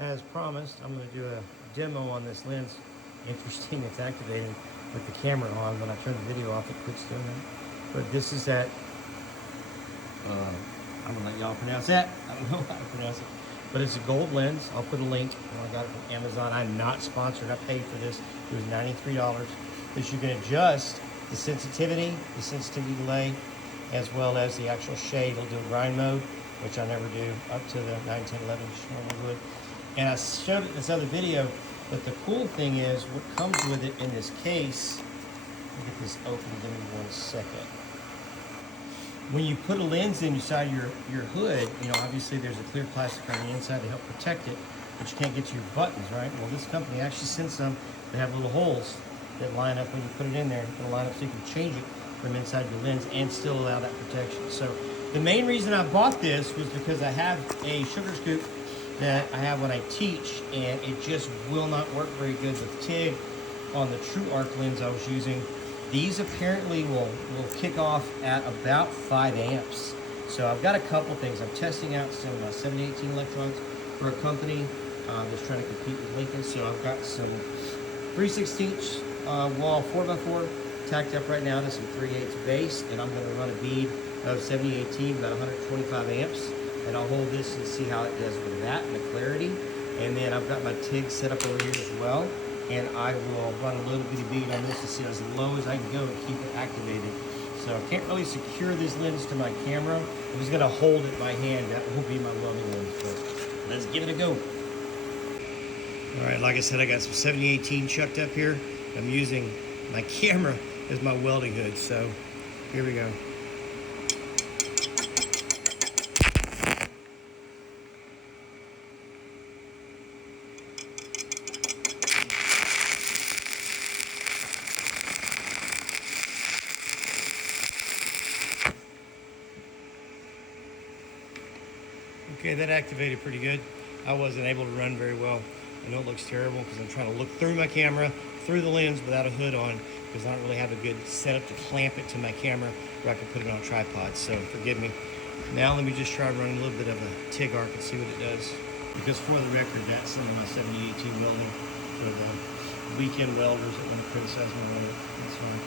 As promised, I'm going to do a demo on this lens. Interesting, it's activated with the camera on. When I turn the video off, it quits doing that. But this is that, I'm going to let y'all pronounce that. I don't know how to pronounce it. But it's a gold lens. I'll put a link. I got it from Amazon. I'm not sponsored. I paid for this. It was $93. But you can adjust the sensitivity delay, as well as the actual shade. It'll do a grind mode, which I never do, up to the 9, 10, 11 inch normal wood. And I showed it in this other video, but the cool thing is what comes with it in this case. Let me get this open, give me 1 second. When you put a lens inside your hood, you know, obviously there's a clear plastic on the inside to help protect it, but you can't get to your buttons, right? Well, this company actually sent some that have little holes that line up when you put it in there. It'll line up so you can change it from inside your lens and still allow that protection. So the main reason I bought this was because I have a sugar scoop that I have when I teach, and it just will not work very good with TIG on the true arc lens I was using. These apparently will kick off at about 5 amps. So I've got a couple things. I'm testing out some 7018 electrons for a company that's trying to compete with Lincoln. So I've got some 3/16 wall 4x4 tacked up right now to some 3/8 base, and I'm going to run a bead of 7018, about 125 amps. And I'll hold this and see how it does with that and the clarity. And then I've got my TIG set up over here as well. And I will run a little bitty bead on this to see as low as I can go and keep it activated. So I can't really secure this lens to my camera. I'm just gonna hold it by hand. That will be my welding lens, but let's give it a go. All right, like I said, I got some 7018 chucked up here. I'm using my camera as my welding hood. So here we go. Okay, that activated pretty good. I wasn't able to run very well. I know it looks terrible because I'm trying to look through my camera, through the lens without a hood on, because I don't really have a good setup to clamp it to my camera where I can put it on a tripod, so forgive me. Now let me just try running a little bit of a TIG arc and see what it does. Because for the record, that's some of my 7018 welding for the weekend welders that want to criticize my work. That's fine.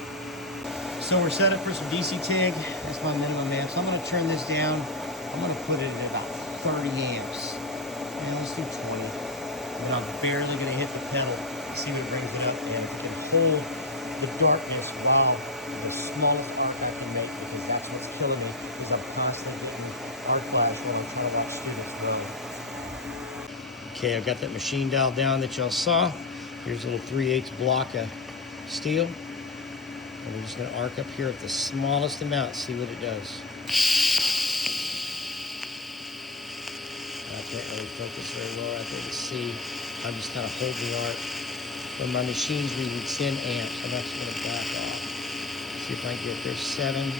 So we're set up for some DC TIG. That's my minimum amp. So I'm going to turn this down. I'm going to put it at about 30 amps. And let's do 20. And I'm barely going to hit the pedal and see what it brings it up. And if it can hold the darkness while the smallest arc I can make, because that's what's killing me, is I'm constantly getting arc flash while I'm trying to outshoot its welding. Okay, I've got that machine dial down that y'all saw. Here's a little 3/8 block of steel. And we're just going to arc up here at the smallest amount, see what it does. I can't really focus very well right there to see. I'm just kind of holding the arc. When my machine's reading 10 amps, I'm actually going to back off. See if I can get, there's 7.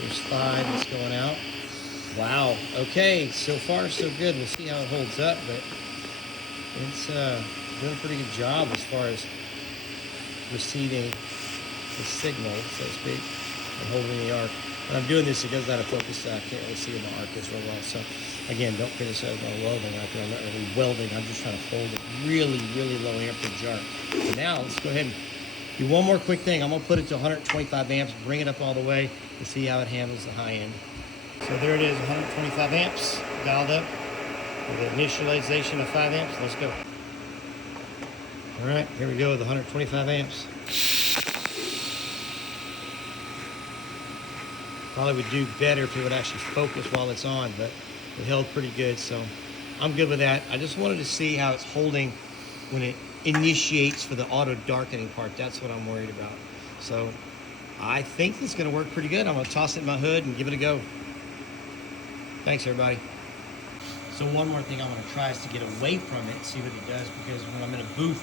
There's 5 that's going out. Wow, okay, so far so good. We'll see how it holds up, but it's doing a pretty good job as far as receiving the signal, so to speak, and holding the arc. When I'm doing this, it goes out of focus, so I can't really see what my arc is real well. So again, don't criticize my welding out there. I'm not really welding. I'm just trying to hold it really, really low amperage arc. So now let's go ahead and do one more quick thing. I'm gonna put it to 125 amps, bring it up all the way to see how it handles the high end. So there it is, 125 amps dialed up with the initialization of 5 amps. Let's go. All right, here we go with 125 amps. Probably would do better if it would actually focus while it's on, but it held pretty good, so I'm good with that. I just wanted to see how it's holding when it initiates for the auto darkening part. That's what I'm worried about. So I think it's gonna work pretty good. I'm gonna toss it in my hood and give it a go. Thanks, everybody. So one more thing I want to try is to get away from it, see what it does, because when I'm in a booth,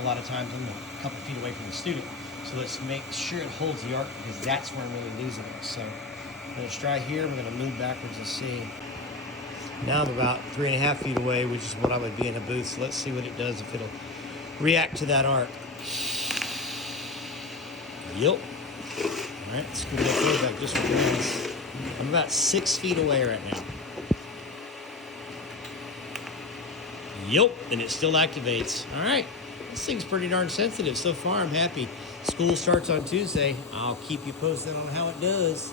a lot of times I'm a couple feet away from the student. So let's make sure it holds the arc, because that's where I'm really losing it. So I'm going to try here. We're going to move backwards and see. Now I'm about 3.5 feet away, which is what I would be in a booth. So let's see what it does, if it'll react to that arc. Yep. All right, let's go back just for this. I'm about 6 feet away right now. Yep, and it still activates. All right, this thing's pretty darn sensitive. So far, I'm happy. School starts on Tuesday. I'll keep you posted on how it does.